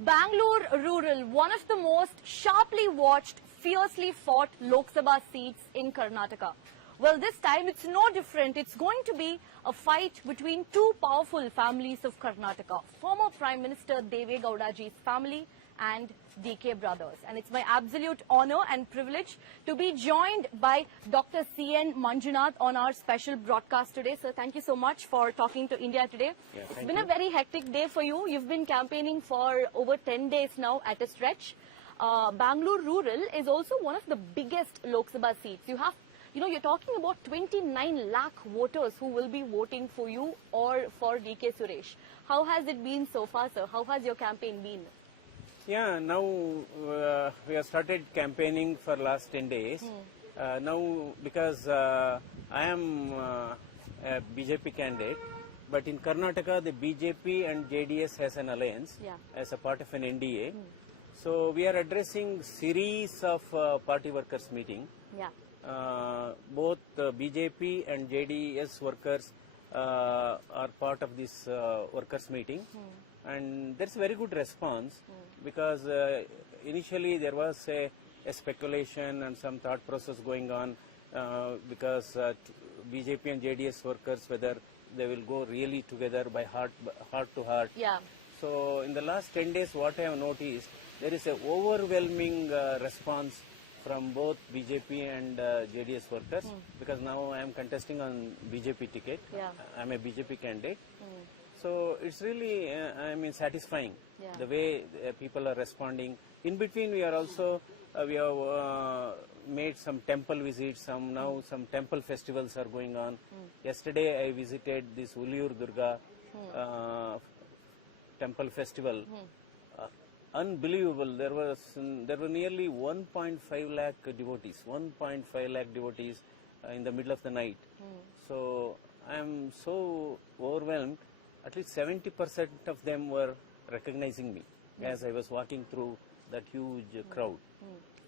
Bangalore rural, one of the most sharply watched, fiercely fought Lok Sabha seats in Karnataka. Well, this time it's no different. It's going to be a fight between two powerful families of Karnataka. Former Prime Minister Deve Gowda's family and DK brothers. And it's my absolute honor and privilege to be joined by Dr. C.N. Manjunath on our special broadcast today. Sir, thank you so much for talking to India today. Yeah, it's been a very hectic day for you. You've been campaigning for over 10 days now at a stretch. Bangalore rural is also one of the biggest Lok Sabha seats. You're talking about 29 lakh voters who will be voting for you or for DK Suresh. How has it been so far, sir? How has your campaign been? Yeah, now we have started campaigning for last 10 days. Now, because I am a BJP candidate, but in Karnataka, the BJP and JDS has an alliance as a part of an NDA. So we are addressing series of party workers meeting. Both BJP and JDS workers are part of this workers meeting. And there's a very good response because initially there was a speculation and some thought process going on because BJP and JDS workers, whether they will go really together by heart to heart. So in the last 10 days, what I have noticed, there is an overwhelming response from both BJP and JDS workers because now I am contesting on BJP ticket. I am a BJP candidate. So it's really, satisfying the way people are responding. In between, we are also, we have made some temple visits. Now some temple festivals are going on. Yesterday, I visited this Uliyur Durga temple festival. Unbelievable. There were nearly 1.5 lakh devotees. 1.5 lakh devotees in the middle of the night. So I am so overwhelmed. At least 70% of them were recognizing me as I was walking through that huge crowd.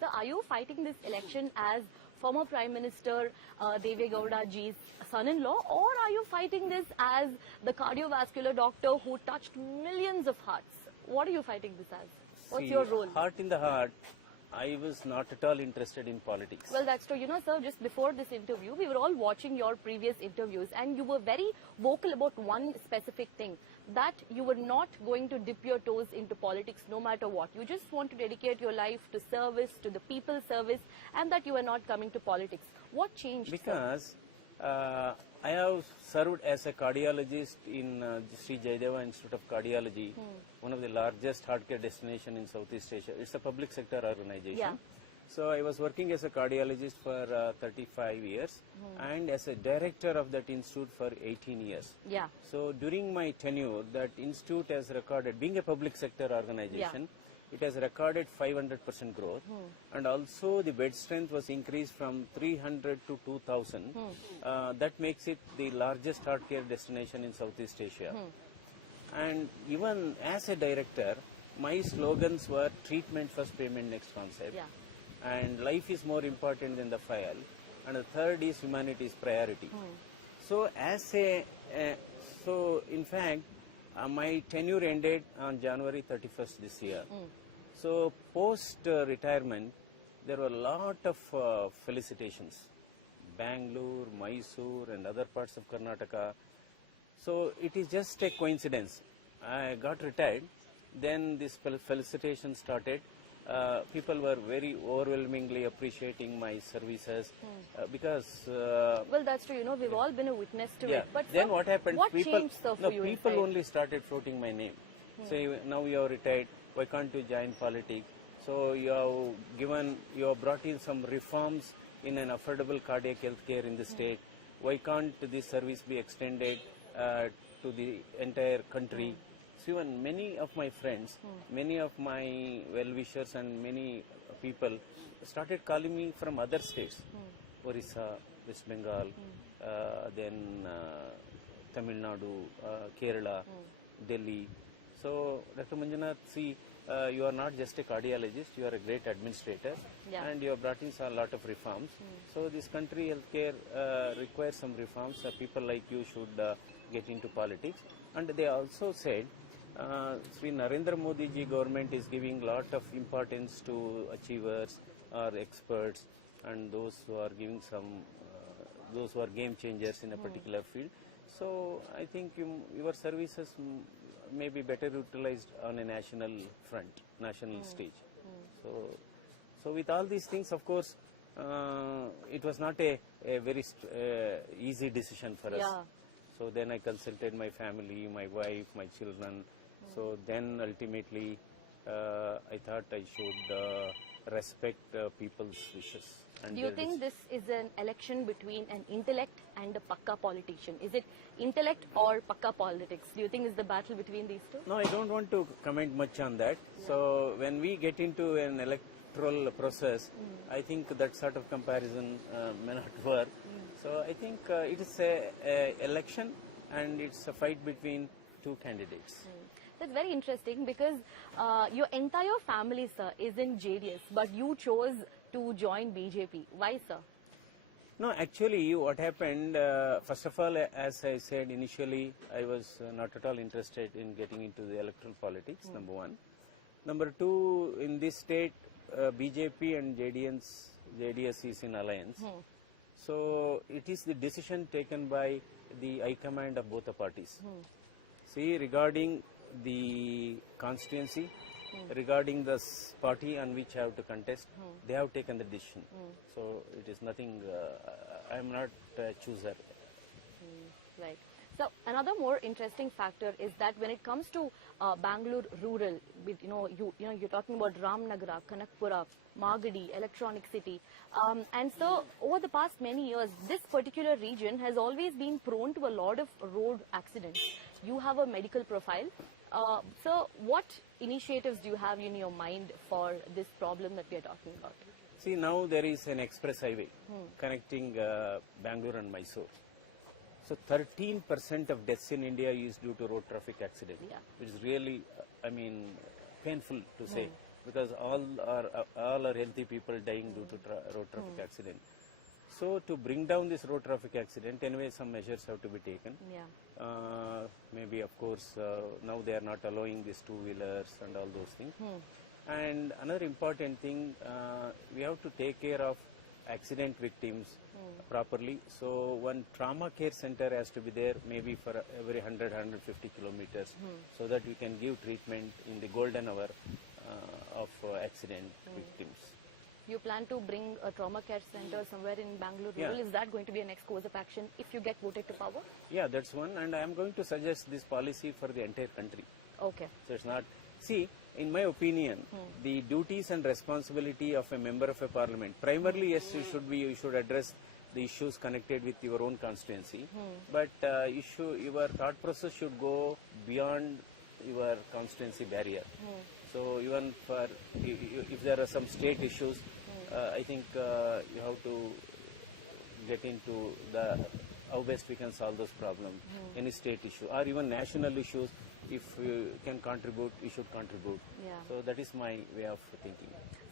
So are you fighting this election as former Prime Minister Deve Gowda's son-in-law, or are you fighting this as the cardiovascular doctor who touched millions of hearts? What are you fighting this as? What's your role? Heart in the heart, I was not at all interested in politics. Well, that's true. You know, sir, just before this interview, we were all watching your previous interviews and you were very vocal about one specific thing, that you were not going to dip your toes into politics no matter what. You just want to dedicate your life to service, to the people's service, and that you are not coming to politics. What changed, because I have served as a cardiologist in Sri Jayadeva Institute of Cardiology, one of the largest heart care destination in Southeast Asia. It's a public sector organization. So I was working as a cardiologist for 35 years and as a director of that institute for 18 years. So during my tenure, that institute has recorded, being a public sector organization, it has recorded 500% growth, and also the bed strength was increased from 300 to 2000. That makes it the largest heart care destination in Southeast Asia. And even as a director, my slogans were treatment first, payment next concept. And life is more important than the file. And the third is humanity is priority. So as so in fact, my tenure ended on January 31st this year. So post-retirement, there were a lot of felicitations. Bangalore, Mysore and other parts of Karnataka. So it is just a coincidence. I got retired, then this felicitation started. People were very overwhelmingly appreciating my services because... well, that's true. You know, we've all been a witness to it. But then what happened? What changed, sir, for you people only started floating my name. So now you are retired. Why can't you join politics? So you have brought in some reforms in an affordable cardiac health care in the state. Why can't this service be extended to the entire country? So even many of my friends, many of my well-wishers and many people started calling me from other states. Orissa, West Bengal, then Tamil Nadu, Kerala, Delhi. So, Dr. Manjunath, see, you are not just a cardiologist, you are a great administrator and you have brought in a lot of reforms. So, this country healthcare requires some reforms. People like you should get into politics. And they also said Sri Narendra Modi ji government is giving lot of importance to achievers or experts and those who are giving some, those who are game changers in a particular field. So I think your services may be better utilized on a national front, national stage. So with all these things, of course, it was not a very easy decision for us. Yeah. So then I consulted my family, my wife, my children. So then ultimately I thought I should respect people's wishes. And Do you think this is an election between an intellect and a pakka politician? Is it intellect or pakka politics? Do you think it's the battle between these two? No, I don't want to comment much on that. So when we get into an electoral process, I think that sort of comparison may not work. So I think it is a election and it's a fight between two candidates. That's very interesting because your entire family, sir, is in JDS, but you chose to join BJP. Why, sir? No, actually what happened, first of all, as I said initially, I was not at all interested in getting into the electoral politics, number one. Number two, in this state, BJP and JDS is in alliance. So it is the decision taken by the high command of both the parties. See, regarding the constituency, regarding the party on which I have to contest, they have taken the decision. So it is nothing, I am not a chooser. Right. So another more interesting factor is that when it comes to Bangalore rural, with, you're talking about Ramnagara, Kanakpura, Magadi, Electronic City, and so over the past many years, this particular region has always been prone to a lot of road accidents. You have a medical profile. So what initiatives do you have in your mind for this problem that we are talking about? See, now there is an express highway connecting Bangalore and Mysore. So 13% of deaths in India is due to road traffic accident, which is really, painful to say, because all are healthy people dying due to road traffic accident. So to bring down this road traffic accident, anyway, some measures have to be taken. Maybe, of course, now they are not allowing these two-wheelers and all those things. And another important thing, we have to take care of accident victims properly. So one trauma care center has to be there maybe for every 100-150 kilometers so that we can give treatment in the golden hour of accident victims. You plan to bring a trauma care center somewhere in Bangalore rural? Is that going to be a next course of action if you get voted to power? Yeah, that's one, and I am going to suggest this policy for the entire country. Okay. So it's not, see, in my opinion, the duties and responsibility of a member of a parliament, primarily, yes, you should address the issues connected with your own constituency, but your thought process should go beyond your constituency barrier. So even for, if there are some state issues, I think you have to get into how best we can solve those problems, any state issue or even national issues. If you can contribute, you should contribute. So that is my way of thinking.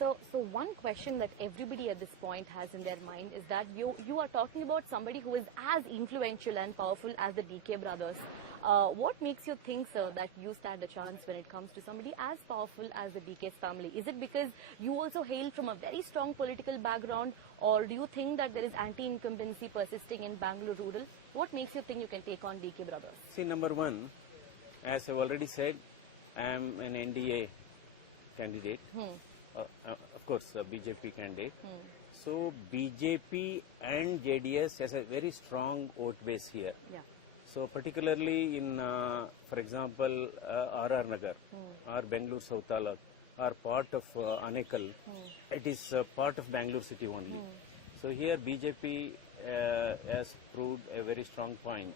So one question that everybody at this point has in their mind is that you are talking about somebody who is as influential and powerful as the DK brothers. What makes you think, sir, that you stand a chance when it comes to somebody as powerful as the DK's family? Is it because you also hail from a very strong political background, or do you think that there is anti-incumbency persisting in Bangalore rural? What makes you think you can take on DK brothers? See, number one, as I've already said, I am an NDA candidate. Of course, a BJP candidate. So BJP and JDS has a very strong vote base here. So particularly in, for example, RR Nagar or Bangalore South Taluk or part of Anekal, it is part of Bangalore city only. So here BJP has proved a very strong point,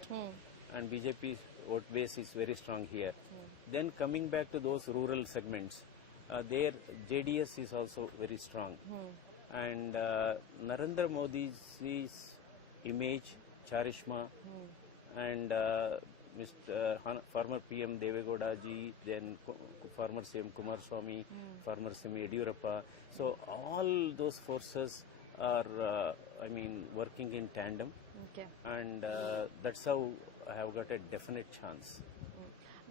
and BJP's vote base is very strong here. Then coming back to those rural segments, there JDS is also very strong. And Narendra Modi's image, charisma, and former PM Deve Gowda ji, then former CM Kumaraswamy, former CM Yediyurappa. So all those forces are, working in tandem, and that's how I have got a definite chance.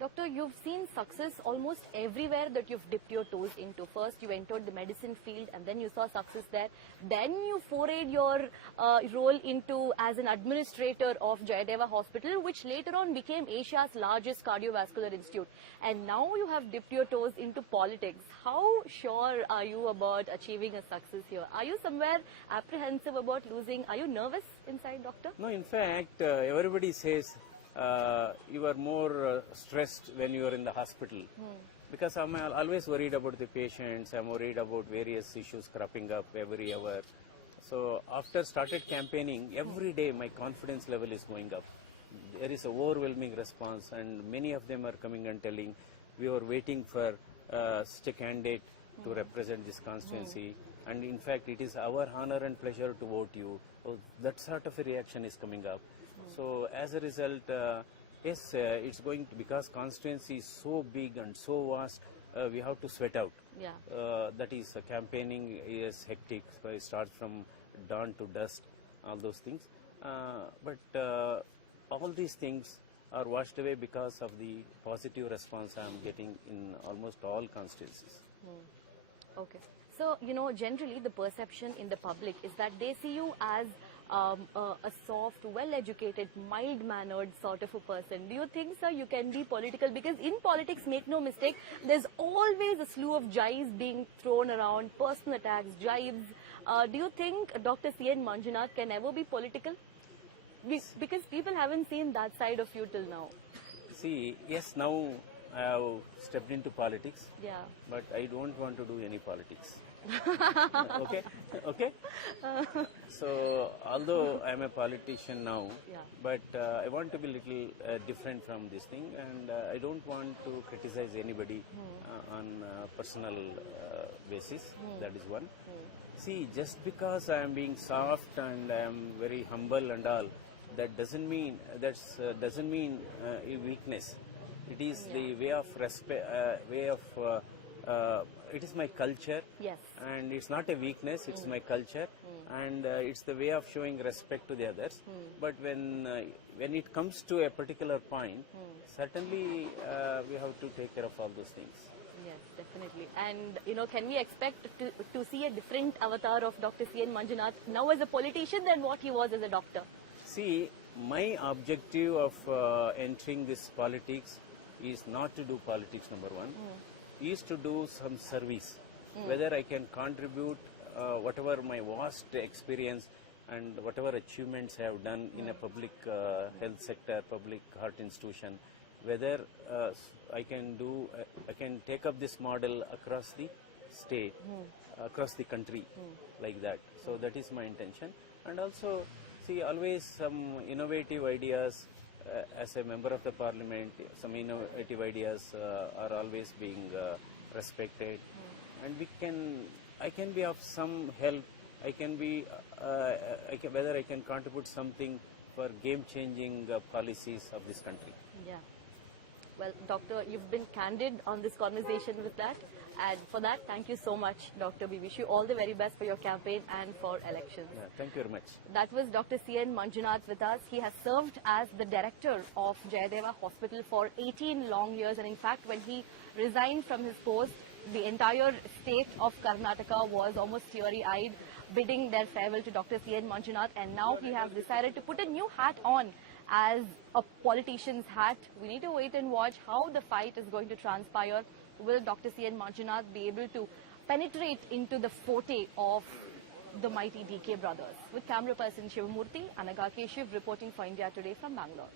Doctor, you've seen success almost everywhere that you've dipped your toes into. First, you entered the medicine field and then you saw success there. Then you forayed your role into as an administrator of Jayadeva Hospital, which later on became Asia's largest cardiovascular institute. And now you have dipped your toes into politics. How sure are you about achieving a success here? Are you somewhere apprehensive about losing? Are you nervous inside, Doctor? No, in fact, everybody says you are more stressed when you are in the hospital. Because I'm always worried about the patients, I'm worried about various issues cropping up every hour. So after started campaigning, every day my confidence level is going up. There is an overwhelming response and many of them are coming and telling, we were waiting for such a candidate to represent this constituency. And in fact, it is our honor and pleasure to vote you. So that sort of a reaction is coming up. So as a result, yes, it's going to, because constituency is so big and so vast, we have to sweat out. Yeah. That is, campaigning is hectic. So it starts from dawn to dusk, all those things. But all these things are washed away because of the positive response I am getting in almost all constituencies. Okay. So, you know, generally the perception in the public is that they see you as a soft, well-educated, mild-mannered sort of a person. Do you think, sir, you can be political? Because in politics, make no mistake, there's always a slew of jibes being thrown around, personal attacks, jibes. Do you think Dr. C.N. Manjunath can ever be political? Because people haven't seen that side of you till now. See, yes, now I have stepped into politics, Yeah. but I don't want to do any politics. Okay? So, although I am a politician now, Yeah. but I want to be little different from this thing, and I don't want to criticize anybody on personal basis. That is one. See, just because I am being soft and I am very humble and all, that doesn't mean a weakness. It is the way of respect, it is my culture. Yes. And it's not a weakness, it's my culture. And it's the way of showing respect to the others. But when it comes to a particular point, certainly we have to take care of all those things. Yes, definitely. And, you know, can we expect to see a different avatar of Dr. C.N. Manjunath now as a politician than what he was as a doctor? See, my objective of entering this politics is not to do politics, number one, is to do some service. Whether I can contribute whatever my vast experience and whatever achievements I have done in a public health sector, public heart institution, whether I can take up this model across the state, across the country, like that. So that is my intention. And also, see, always some innovative ideas. As a member of the parliament, some innovative ideas are always being respected, and I can be of some help. I can be whether I can contribute something for game-changing policies of this country. Yeah. Well, Doctor, you've been candid on this conversation with that, and for that, thank you so much, Doctor. We wish you all the very best for your campaign and for elections. Yeah, thank you very much. That was Dr. C.N. Manjunath with us. He has served as the director of Jayadeva Hospital for 18 long years, and in fact, when he resigned from his post, the entire state of Karnataka was almost teary-eyed, bidding their farewell to Dr. C.N. Manjunath, and now he has decided to put a new hat on as a politician's hat. We need to wait and watch how the fight is going to transpire. Will Dr. C.N. Manjunath be able to penetrate into the forte of the mighty DK brothers? With camera person Shivamurthy, Anaga Keshiv reporting for India Today from Bangalore.